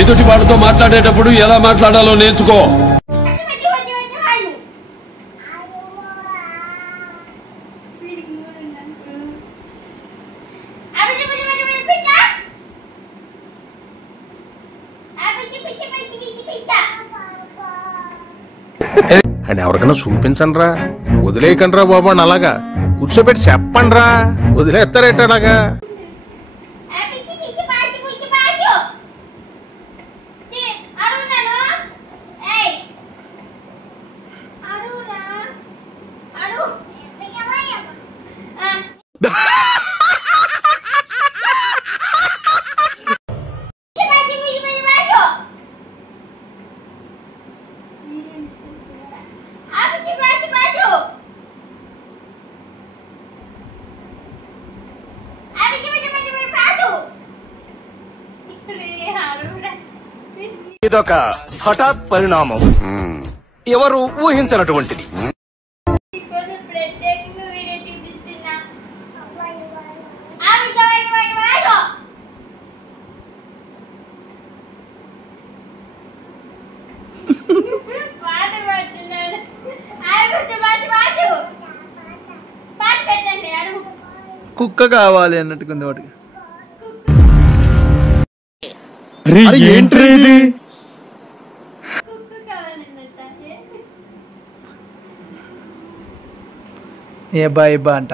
ఎదుటి వాడితో మాట్లాడేటప్పుడు ఎలా మాట్లాడాలో నేర్చుకో. అని ఎవరికైనా చూపించండి రా, వదిలేయకండి రా బాబు అని అలాగా కూర్చోబెట్టి చెప్పండి రా, వదిలేస్తారేట అలాగా. ఇదొక హఠాత్ పరిణామం, ఎవరు ఊహించినటువంటిది. కుక్క కావాలి అన్నట్టుకుంది వాటికి. ఏంటి ఇది? ఏ బాయ్ బా అంట.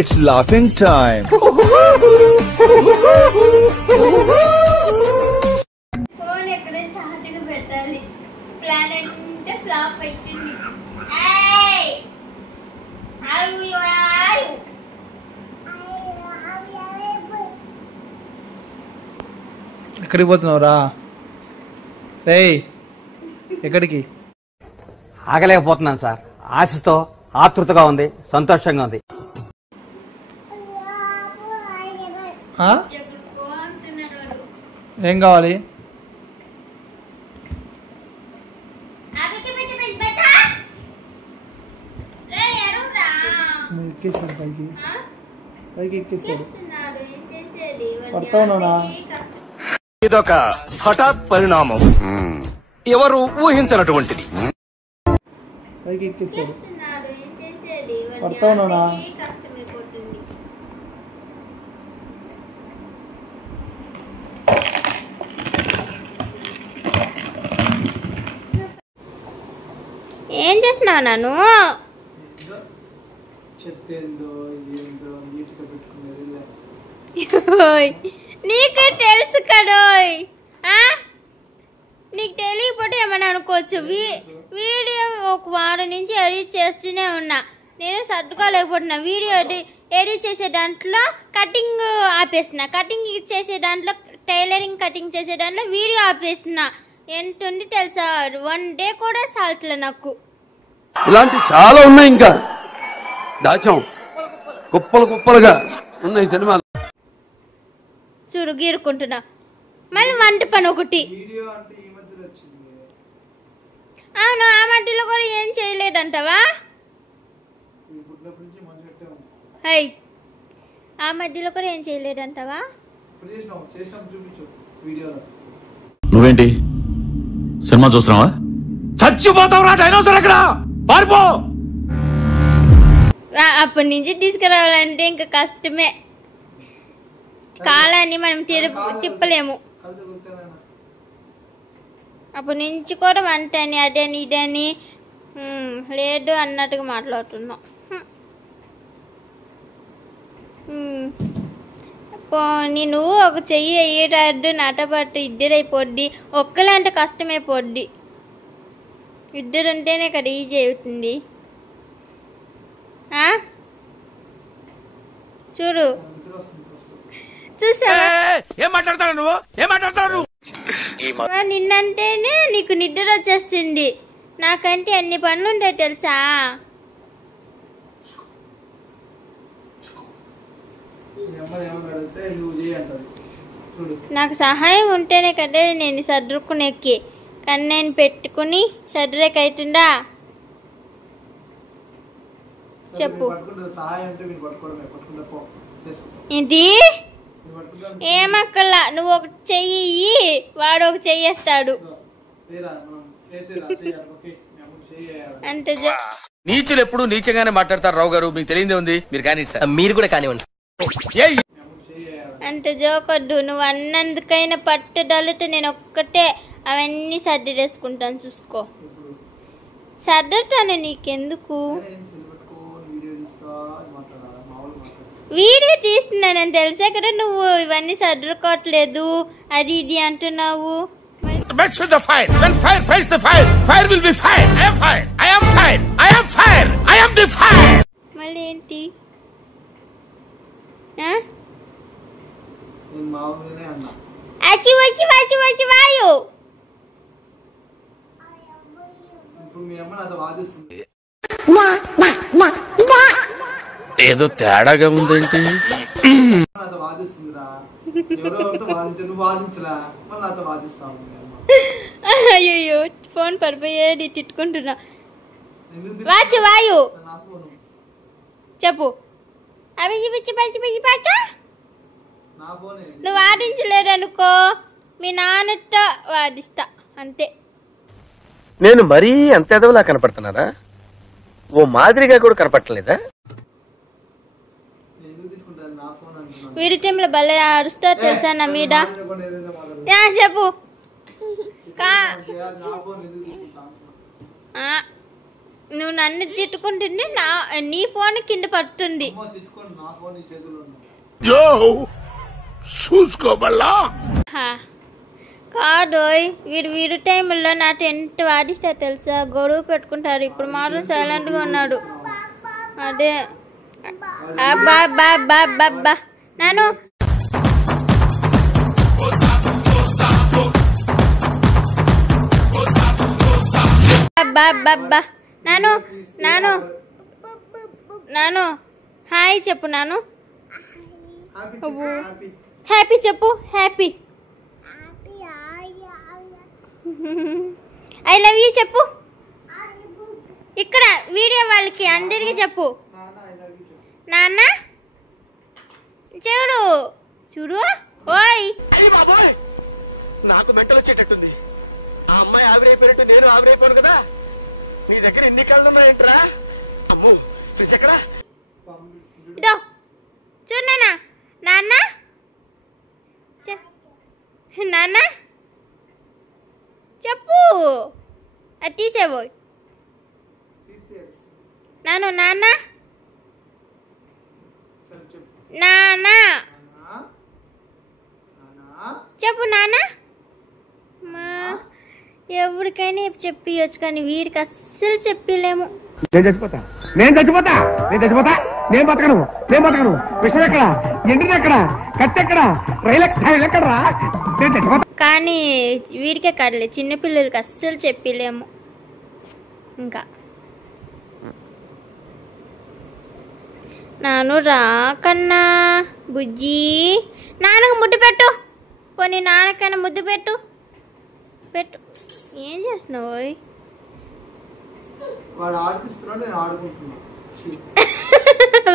It's laughing time. ఫోన్ ఎక్కడ చాటుగా పెట్టాలి, ప్లాన్ అంటే ఫ్లాప్ అయిపోయింది. ఎక్కడికి పోతున్నావురా? రేయ్ ఎక్కడికి? ఆగలేకపోతున్నాను సార్, ఆశతో ఆతృతగా ఉంది, సంతోషంగా ఉంది. ఏం కావాలి? ఎక్కేసాడు పైకి, పైకి ఎక్కేసాడు. పడతావునా? ఇదొక హఠాత్ పరిణామం, ఎవరు ఊహించినటువంటిది. పైకి ఎక్కేసాడు. పడతావునా? ఏం చేస్తున్నావు నన్ను? నీకు తెలుసు కడోయ్, నీకు తెలియకపోతే ఏమన్నా అనుకోవచ్చు. వీడియో ఒక వారం నుంచి ఎడిట్ చేస్తూనే ఉన్నా, నేను సర్దుకోలేకపోతున్నా. వీడియో ఎడిట్ చేసే దాంట్లో కటింగ్ ఆపేస్తున్నా, కటింగ్ చేసే దాంట్లో టైలరింగ్ కటింగ్ చేసే దాంట్లో వీడియో ఆపేస్తున్నా. ఎంత ఉంది తెలుసా, 1 డే కూడా సాల్ట్లే నాకు. ఇలాంటి చాలా ఉన్నాయి, ఇంకా దాచాం కుప్పలు కుప్పలుగా ఉన్నాయి సినిమాలు. చూడు గీరుకుంటున్నా, మళ్ళీ వంట పని ఒకటి. అవును, ఆ మధ్యలో కూడా ఏం చేయలేదంటావా? హై, ఆ మధ్యలో కూడా ఏం చేయలేదంటావా? నువ్వేంటి సినిమా చూస్తున్నావా? చచ్చిపోతావురా డైనోసార్, ఎక్కడ పారిపో. అప్పటి నుంచి తీసుకురావాలంటే ఇంకా కష్టమే, కాలాన్ని మనం తిప్పలేము. అప్పటి నుంచి కూడా వంటని అదని ఇదని లేదు అన్నట్టుగా మాట్లాడుతున్నాం. పోనీ నువ్వు ఒక చెయ్యి అయ్యేటట్టు నాటపట్టు ఇద్దరైపోద్ది, ఒక్కలంటే కష్టమైపోద్ది. ఇద్దరుంటేనే కదా ఈజీ అవుతుంది. చూడు చూసావా ఏం మాట్లాడతాడు నువ్వు? ఏం మాట్లాడతాడు? నిన్నంటేనే నీకు నిద్ర వచ్చేస్తుంది. నాకంటే అన్ని పనులు ఉంటాయి తెలుసా. నాకు సహాయం ఉంటేనే కదా నేను సర్దుకునేకి, కానీ నేను పెట్టుకుని సర్దురేకైతుందా చెప్పు. ఏంటి ఏమక్కల్లా, నువ్వు ఒక చెయ్యి వాడు ఒక చెయ్యేస్తాడు అంతే. నీచులు ఎప్పుడు నీచంగానే మాట్లాడతారు రావు గారు, మీకు తెలియదే ఉంది. మీరు కానీ మీరు కూడా కానివ్వండి. అంత జోకొద్దు. నువ్వు అన్నందుకైనా పట్టుదలతో నేను ఒక్కటే అవన్నీ సర్దిరేసుకుంటాను, చూసుకో. సర్దుతాను, నీకెందుకు. వీడియో తీస్తున్నానని తెలిసే కదా నువ్వు ఇవన్నీ సర్దుకోవట్లేదు, అది ఇది అంటున్నావు. మళ్ళీ ఏంటి? అచ్చి వచ్చి వచ్చి వచ్చి వాయు. ఏదో తేడాగా ఉందేంటి? అయ్యో ఫోన్ పడిపోయేది, తిట్టుకుంటున్నా. వాచు వాయు చెప్పు. అవి నువ్వు వాదించలేడు అనుకో, మీ నాన్నతో వాదిస్తా అంతే. నేను మరీ అంత ఎదవలా కనపడుతున్నారా? ఓ మాదిరిగా కూడా కనపడలేదా? వీడి టైంలో భలే అరుస్తారు తెలుసా నా మీద. చెప్పు. నువ్వు నన్ను తిట్టుకుంటుంటే నీ ఫోన్ కింద పడుతుంది. కాదోయ్, వీడి టైంలో నా టెంట్ వాడిస్తారు తెలుసా, గొడవ పెట్టుకుంటారు. ఇప్పుడు మాత్రం సైలెంట్ గా ఉన్నాడు. అదే అబ్బా నాను నాను నాను నాను హాయ్ చెప్పు. నాను హ్యాపీ చెప్పు. హ్యాపీ ఐ లవ్ యూ చెప్పు. ఇక్కడ వీడియో వాళ్ళకి అందరికి చెప్పు. నాన్న చూడు చూడు. ఓయ్ నాకు మెట్టలు వచ్చేటట్టుంది. ఆ అమ్మాయి ఆవిరైపోయినట్టు నేను ఆవిరైపోను కదా. నీ దగ్గర ఎన్ని కళ్ళు ఉన్నాయంట్రా? అమ్ము ఎక్కడ చూడు నాన్న. నాన్న నాన్న చెప్పు. అది తీసేబోయ్. నాన్న నాన్న నాన్న చెప్పు. నాన్న ఎవరికైనా చెప్పియచ్చు, కానీ వీడికి అస్సలు చెప్పలేము. నేను చచ్చిపోతా బతకను విషయం ఎక్కడ, ఎండిది ఎక్కడ, కట్టెక్కడ, రైలు ఎక్కడరా? నేను చచ్చిపోతా. కానీ వీడికే కాదులే, చిన్నపిల్లలకి అస్సలు చెప్పలేము. ఇంకా నాను రాకన్నా బుజ్జి, నాన్నకు ముద్దు పెట్టు. పోనీ నాన్నకన్నా ముద్దు పెట్టు. ఏం చేస్తున్నావు? వాడు ఆడిపిస్తున్నాడు, నేను ఆడుకుంటున్నా.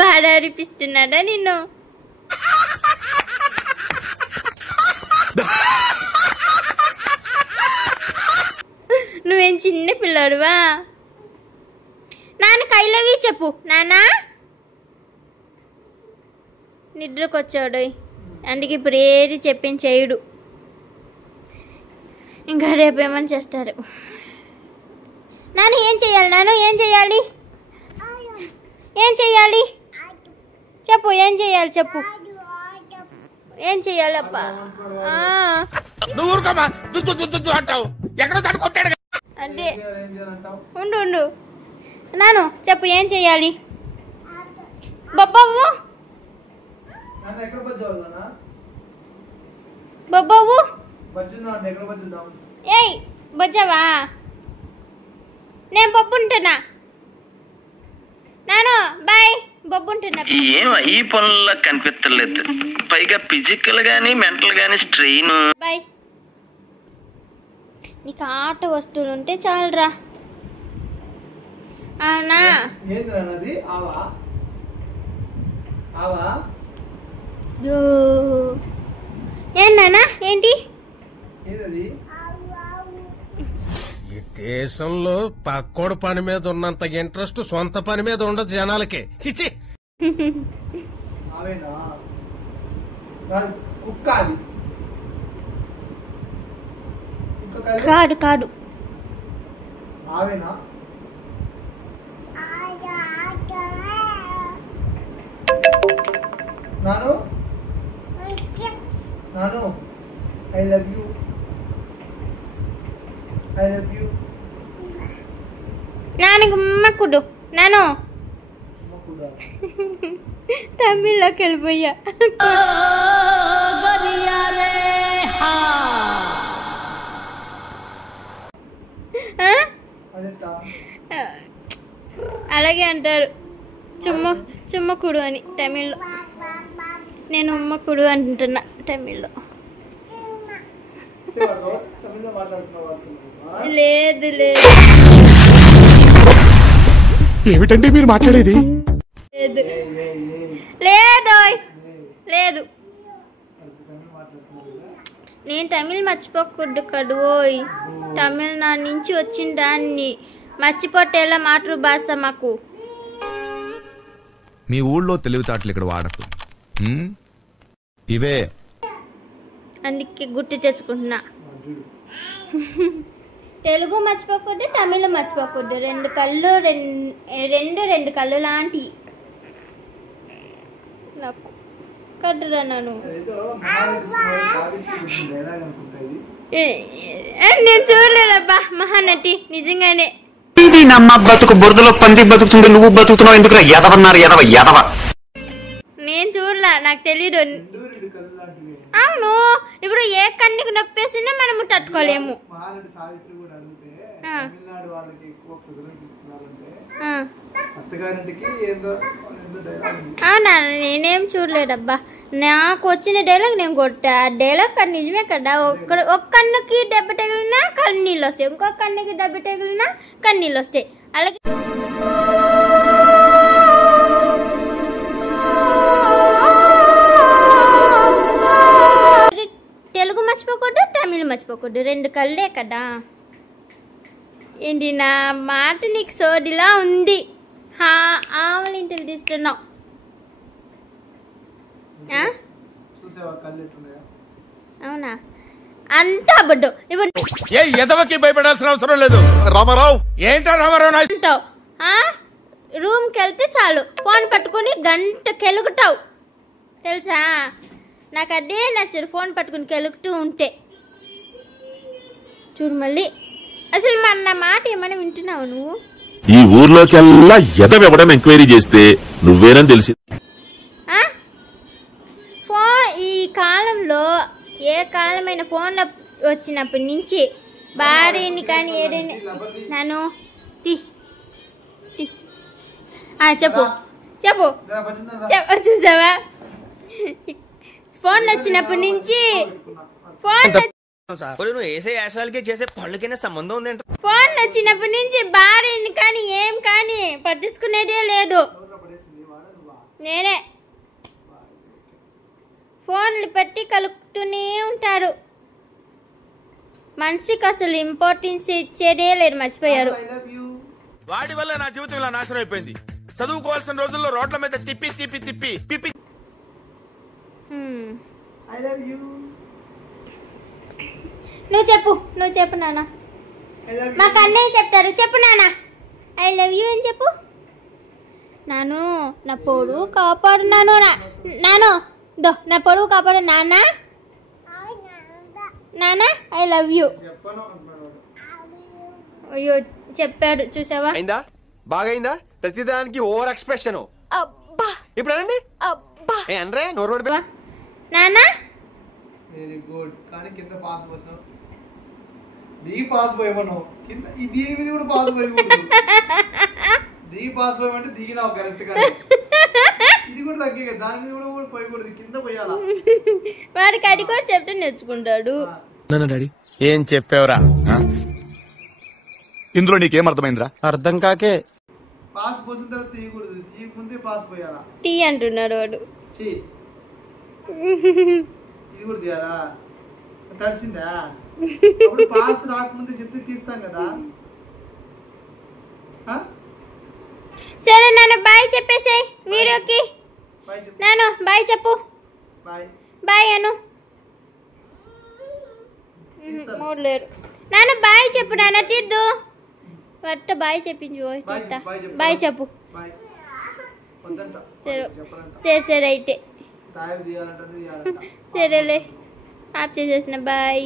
వాడు ఆడిపిస్తున్నాడా నిన్ను? నువ్వేం చిన్న పిల్లాడువా? నాన్నకు ఐ లవ్ యూ చెప్పు. నాన్న నిద్రకొచ్చాడు, అందుకే ఇప్పుడు ఏది చెప్పింది చేయుడు. ఇంకా రేపు ఏమని చేస్తాడు. నాన్న ఏం చెయ్యాలి? నాన్న ఏం చెయ్యాలి? చెప్పు. ఏం చెయ్యాలి చెప్పు. ఏం చెయ్యాలప్పా? నువ్వు ఊరుకోమా, దుద్దు దుద్దు దుద్దు అంటావు. ఎక్కడో తను కొట్టాడు. అంటే ఉండు ఉండు నాను చెప్పు ఏం చెయ్యాలి? బొబ్బవ్వు నాన్న ఎక్కడ బజ్జావు నాన్న? బొబ్బవ్వు బజ్జుందా అంటే ఎక్కడ బజ్జుందాం? ఏయ్ బొజ్జవా? నేను బొబ్బుంటున్నా నాను బాయ్ బొబ్బుంటున్నా. ఏం ఈ పనుల్లో కనిపించలేదు, పైగా ఫిజికల్ గానీ మెంటల్ గానీ స్ట్రెయిన్. బాయ్. నీకు ఆట వస్తువులు ఉంటే చాలురా. అవునా? ఏంది నాన్న అది? ఆవా ఆవా ఏంటన్నా ఏంటి? ఏంటది? ఈ దేశంలో పక్కోడు పని మీద ఉన్నంత ఇంట్రెస్ట్ సొంత పని మీద ఉండదు జనాలకి. చిచి. ఆవేనా? కాదు, కుక్క అది. కుక్క కాదు? కాదు కాదు. ఆవేనా? నాను నాను I love you. I love you. నాన్నకు మక్కుడు నాను కూడా తమిళ్లోకి వెళ్ళిపోయా. అదేంటా? అలాగే అంటారు చుమ్మకుడు అని తమిళ్లో. నేను ఉమ్మకుడు అంటున్నా తమిళ్లో. తమిళ మాట్లాడుతున్నావా? లేదు లేదు ఏమిటండి మీరు మాట్లాడేది? లేదు లేదు లేదు. నేను తమిళ్ మర్చిపోకూడదు కడువోయ్. తమిళనాడు నుంచి వచ్చిన దాన్ని మర్చిపోటేలా మాతృభాష మాకు. మీ ఊళ్ళో తెలివితేటలు ఇక్కడ వాడకు. ఇవే అందుకే గుర్తు తెచ్చుకుంటున్నా. తెలుగు మర్చిపోకూడదు, తమిళ మర్చిపోకూడదు. రెండు కళ్ళు లాంటి నాకు కట్టురా నన్ను. ఏదో మహానటి సావిత్రి గురించి డైలాగ్ అనుకుంటా ఇది. నేను చూడలేదబ్బా మహానటి నిజంగానే. నమ్మ బతుకు బురదలో పంది బతుకుతుంది, నువ్వు బతుకుతున్నావు ఎందుకు? ఎదవన్నారు ఎదవ ఎదవ. నేను చూడలా, నాకు తెలీదు. అవును, ఇప్పుడు ఏ కన్నుకు నొప్పేసినా మనము తట్టుకోలేము. మహానటి సావిత్రి కూడా అడిగితే తమిళనాడు వాళ్ళకి ఎక్కువ ప్రిఫరెన్స్ ఇస్తున్నారంటే అత్తగారింటికి ఏదో డైలాగ్ ఉంది. అవునా? నేనేం చూడలేదబ్బా. నాకు వచ్చిన డైలాగ్ నేను కొట్టా. డైలాగ్ అది నిజమే కదా. ఒక కన్నుకి దెబ్బ తగిలినా కన్నీళ్ళు వస్తాయి, ఇంకొక కన్నుకి దెబ్బ తగిలినా కన్నీళ్ళు వస్తాయి. అలాగే తెలుగు మర్చిపోకూడదు, తమిళ మర్చిపోకూడదు. రెండు కళ్ళే కదా. ఏంటి నా మాట నీకు సోదిలా ఉంది? ఆవలింటలు తీస్తున్నావు. చూసావా కళ్ళు ఎట్టున్నాయా? అవునా? అంతా అబద్ధం. ఇప్పుడు ఏ ఎదవకి భయపడాల్సిన అవసరం లేదు. రామారావు ఏంటో రామారావు అంటావు. రూమ్కి వెళ్తే చాలు ఫోన్ పట్టుకుని గంట కెలుగుతావు తెలుసా? నాకు అదే నచ్చదు, ఫోన్ పట్టుకుని కెలుగుతూ ఉంటే. చూడు మళ్ళీ అసలు మన మాట ఏమైనా వింటున్నావు నువ్వు? ఈ ఊర్లోకెల్లా ఎదవెవడం ఎంక్వైరీ చేస్తే నువ్వేనని తెలిసి. ఫోన్ ఈ కాలంలో ఏ కాలమైన ఫోన్ వచ్చినప్పటి నుంచి భార్యని కానీ ఏదైనా నన్ను చెప్పు చెప్పు చెప్పు. చూసావా? ఫోన్ వచ్చినప్పటి నుంచి నువ్వు వేసే యాశాలకి చేసే పళ్ళకైనా సంబంధం ఉంది. ఫోన్ వచ్చినప్పటి నుంచి భార్యని కానీ ఏం కానీ పట్టించుకునేదే లేదు. నేనే ఫోన్లు పెట్టి కలుపుతూనే ఉంటారు. మనిషికి అసలు ఇంపార్టెన్స్ ఇచ్చేదే లేదు, మర్చిపోయారు. వాడి వల్ల నా జీవితం ఇలా నాశనం అయిపోయింది. చదువుకోవాల్సిన రోజుల్లో రోడ్ల మీద తిప్పి తిప్పి తిప్పి పిప్పి. నువ్వు చెప్పు నాన్న. మాకు అన్నయ్య చెప్తారు. చెప్పు నాన్న. ఐ లవ్ యూ అని చెప్పు. నాను నా పోడు కాపాడు నాను. నాను దో నా పొడుగు కాపాడు నాన్న. నాన్న ఐ లవ్ యూ. చెప్పను అంటున్నాడు. అయ్యో చెప్పాడు చూసావా. అయిందా? బాగైందా? ప్రతిదానికి ఓవర్ ఎక్స్ప్రెషన్. ఇప్పుడు అనండి. అనరే నోరు పడిపోయి. నాన్న వెరీ గుడ్. కానీ కింద పాస్ పోతున్నావు. దిగి పాస్ పోయమన్నావు. కింద ఈ దీని మీద కూడా పాస్ పోయకూడదు. దిగి పాస్ పోయమంటే దిగినావు కరెక్ట్ గా. ఇది కూడా తగ్గే కదా, దాని మీద కూడా పోయకూడదు, కింద పోయాలా. వాడికి అది కూడా చెప్తే నేర్చుకుంటాడు. డాడీ ఏం చెప్పావురా? ఇందులో నీకేం అర్థమైందిరా? అర్థం కాకే. పాస్ పోసిన తర్వాత తీయకూడదు, తీయకముందే పాస్ పోయాలా. టీ అంటున్నాడు వాడు. ఇది కూడా తీయాలా? తడిసిందా? అప్పుడు పాస్ రాకముందే చెప్తే తీస్తాం కదా. సరే నాన్న బాయ్ చెప్పేసే వీడియోకి. నాను బాయ్ చెప్పు. బాయ్ అను. మూడు లేరు. నాన్న బాయ్ చెప్పు నాన్న. తీద్దు పట్ట బాయ్ చెప్పించు. బాయ్ చెప్పు. సరే సరే అయితే సరేలే ఆఫ్ చేసేసిన. బాయ్.